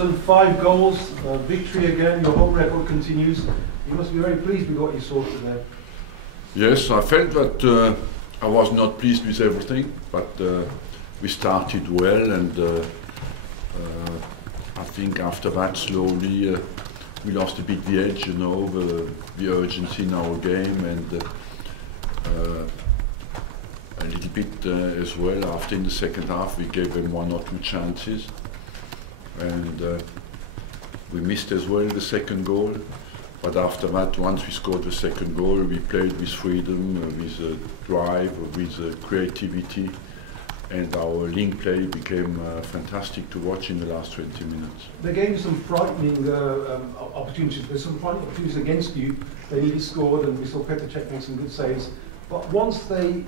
Arsene, 5 goals, victory again, your home record continues. You must be very pleased with what you saw today. Yes, I felt that I was not pleased with everything, but we started well, and I think after that slowly we lost a bit the edge, you know, the urgency in our game, and a little bit as well after in the second half we gave them 1 or 2 chances, and we missed as well the second goal. But after that, once we scored the second goal, we played with freedom, with drive, with creativity, and our link play became fantastic to watch in the last 20 minutes. They gave you some frightening opportunities. There's some frightening opportunities against you. They nearly scored, and we saw Petr Cech make some good saves. But once they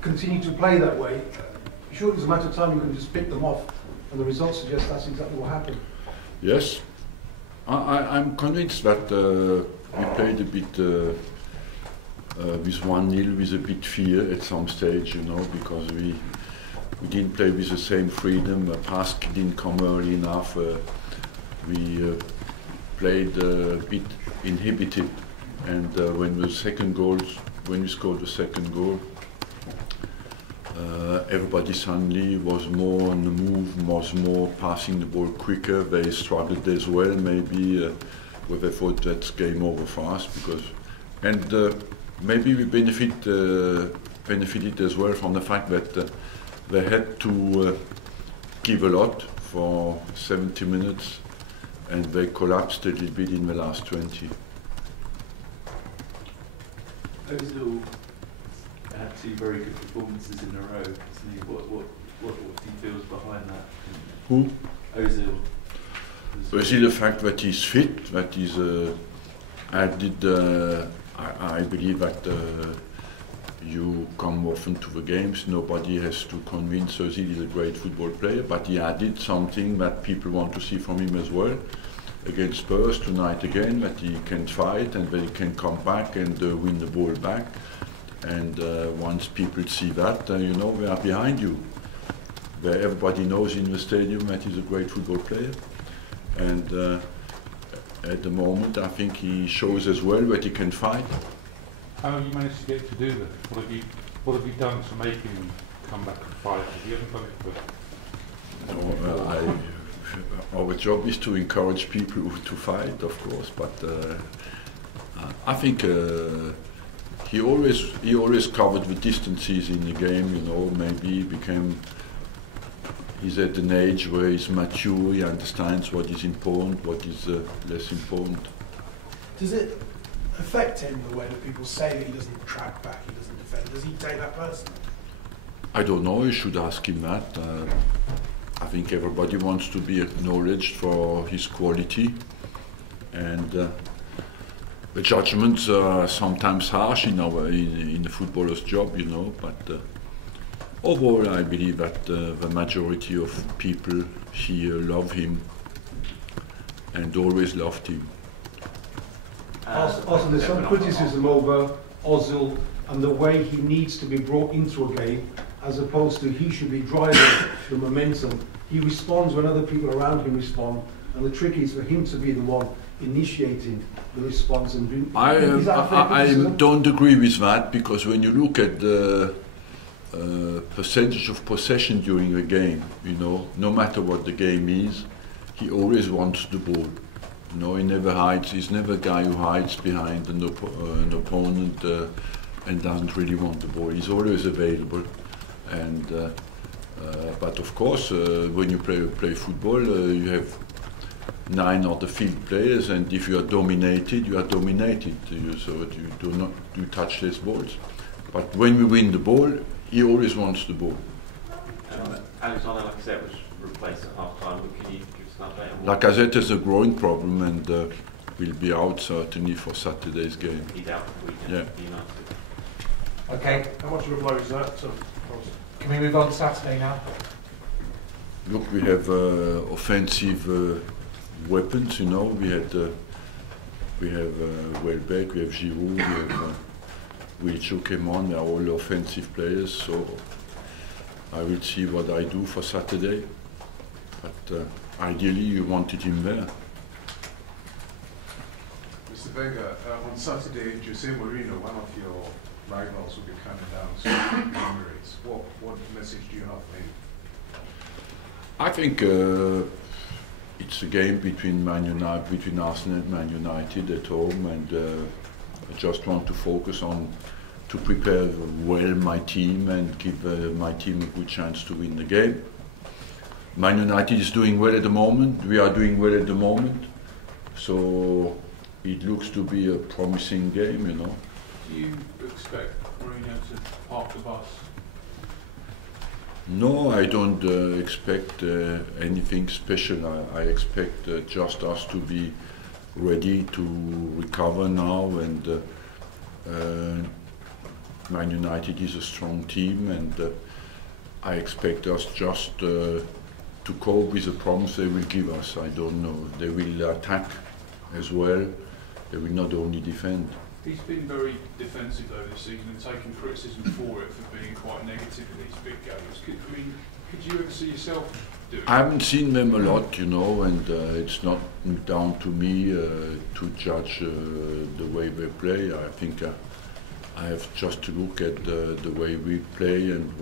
continue to play that way, surely it's a matter of time you can just pick them off, and the results suggest that's exactly what happened. Yes. I'm convinced that we played a bit with 1-0 with a bit fear at some stage, you know, because we didn't play with the same freedom. The pass didn't come early enough. We played a bit inhibited, and when we scored the second goal, everybody suddenly was more on the move, was more passing the ball quicker. They struggled as well, maybe where they thought that's game over for us, because, and maybe we benefited as well from the fact that they had to give a lot for 70 minutes, and they collapsed a little bit in the last 20. Ozil had 2 very good performances in a row. What do you feel is behind that? Who? Ozil. Ozil, the fact that he's fit, that he's added. I believe that you come often to the games. Nobody has to convince Ozil he's a great football player, but he added something that people want to see from him as well. Against Spurs tonight again, that he can fight and that he can come back and win the ball back. And once people see that, you know, they are behind you. Everybody knows in the stadium that he's a great football player. And at the moment, I think he shows as well that he can fight. How have you managed to get him to do that? What have you done to make him come back and fight? Because you haven't done it for... Our job is to encourage people to fight, of course, but I think he always covered the distances in the game, you know. Maybe he's at an age where he's mature, he understands what is important, what is less important. Does it affect him the way that people say that he doesn't track back, he doesn't defend? Does he take that personally? I don't know, you should ask him that. I think everybody wants to be acknowledged for his quality, and the judgments are sometimes harsh in the footballer's job, you know, but overall I believe that the majority of people here love him and always loved him. Also, there's some criticism over Ozil and the way he needs to be brought into a game, as opposed to he should be driving the momentum. He responds when other people around him respond, and the trick is for him to be the one initiating the response. And I don't agree with that, because when you look at the percentage of possession during a game, you know, no matter what the game is, he always wants the ball. You know, he never hides. He's never a guy who hides behind an opponent and doesn't really want the ball. He's always available. And but of course, when you play football, you have 9 other field players, and if you are dominated, you are dominated. So you touch less balls. But when we win the ball, he always wants the ball. Alexander Lacazette was replaced at half-time. Can you give us an update on Lacazette has a growing problem and will be out certainly for Saturday's game. He's out for the weekend. Yeah. Okay. How much of a blow is that? Can we move on to Saturday now? Look, we have offensive weapons, you know. We have Welbeck, we have Giroud, we have Wilcho came on. They are all offensive players, so I will see what I do for Saturday. But ideally you wanted him there. Mr. Wenger, on Saturday, Jose Mourinho, one of your rivals, will be coming down to the Emirates. What message do you have for him? I think it's a game between Arsenal and Man United at home, and I just want to focus on to prepare well my team and give my team a good chance to win the game. Man United is doing well at the moment. We are doing well at the moment, so it looks to be a promising game, you know. Do you expect Mourinho to park the bus? No, I don't expect anything special. I expect just us to be ready to recover now, and Man United is a strong team, and I expect us just to cope with the problems they will give us. I don't know. They will attack as well. They will not only defend. He's been very defensive though this season and taken criticism for it, for being quite negative in these big games. Could you ever see yourself doing it? I haven't seen them a lot, you know, and it's not down to me to judge the way they play. I think I have just to look at the way we play and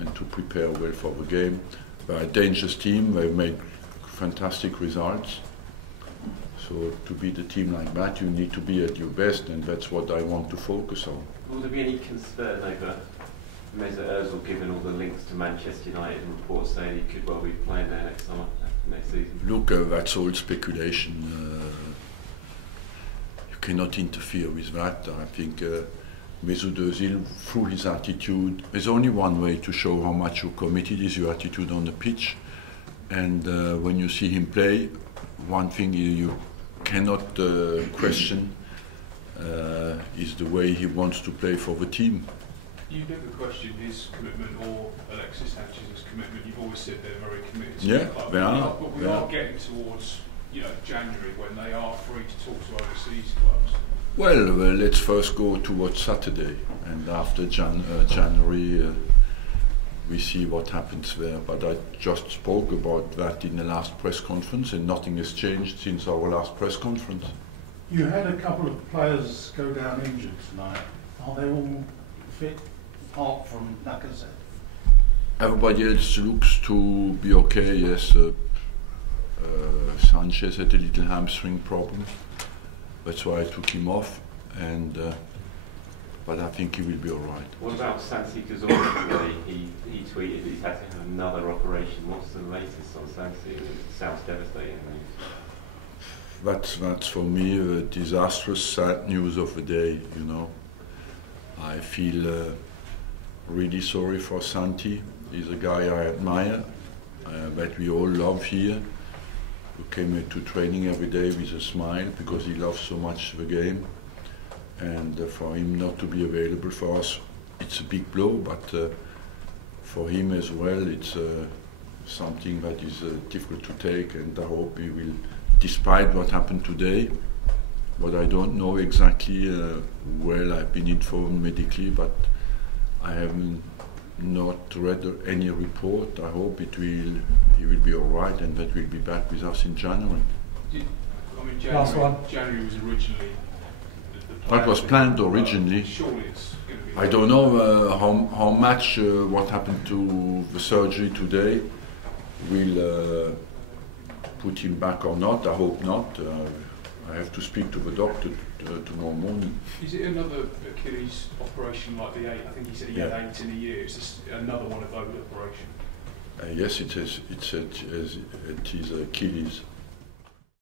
and to prepare well for the game. They're a dangerous team. They make fantastic results. So to beat a team like that, you need to be at your best, and that's what I want to focus on. Will there be any concern over Mesut Ozil, given all the links to Manchester United and reports saying he could well be playing there next season? Look, that's all speculation. You cannot interfere with that. I think Mesut Ozil, through his attitude, there's only one way to show how much you're committed, is your attitude on the pitch. And when you see him play, one thing you cannot question is the way he wants to play for the team. You never questioned his commitment or Alexis Sanchez's commitment. You've always said they're very committed to Yeah, the club. they are. But we are getting towards, January when they are free to talk to overseas clubs. Well, let's first go towards Saturday, and after January we see what happens there. But I just spoke about that in the last press conference, and nothing has changed since our last press conference. You had a couple of players go down injured tonight. Are they all fit, apart from Lacazette? Everybody else looks to be okay, yes. Sanchez had a little hamstring problem. That's why I took him off, but I think he will be all right. What about Santi Cazorla today? He tweeted that he's had to have another operation. What's the latest on Santi? It sounds devastating. That's for me a disastrous, sad news of the day, you know. I feel really sorry for Santi. He's a guy I admire, that we all love here, who came to training every day with a smile because he loves so much the game. And for him not to be available for us, it's a big blow, but for him as well, it's something that is difficult to take, and I hope he will, despite what happened today, what I don't know exactly, well, I've been informed medically, but I haven't not read any report. I hope he will be all right, and that we'll be back with us in January. Last one. January was originally That was planned originally. Surely it's going to be. I don't know how much what happened to the surgery today will put him back or not. I hope not. I have to speak to the doctor tomorrow morning. Is it another Achilles operation like the 8? I think he said he had 8 in a year. Is this another one of those operations? Yes, it is his Achilles.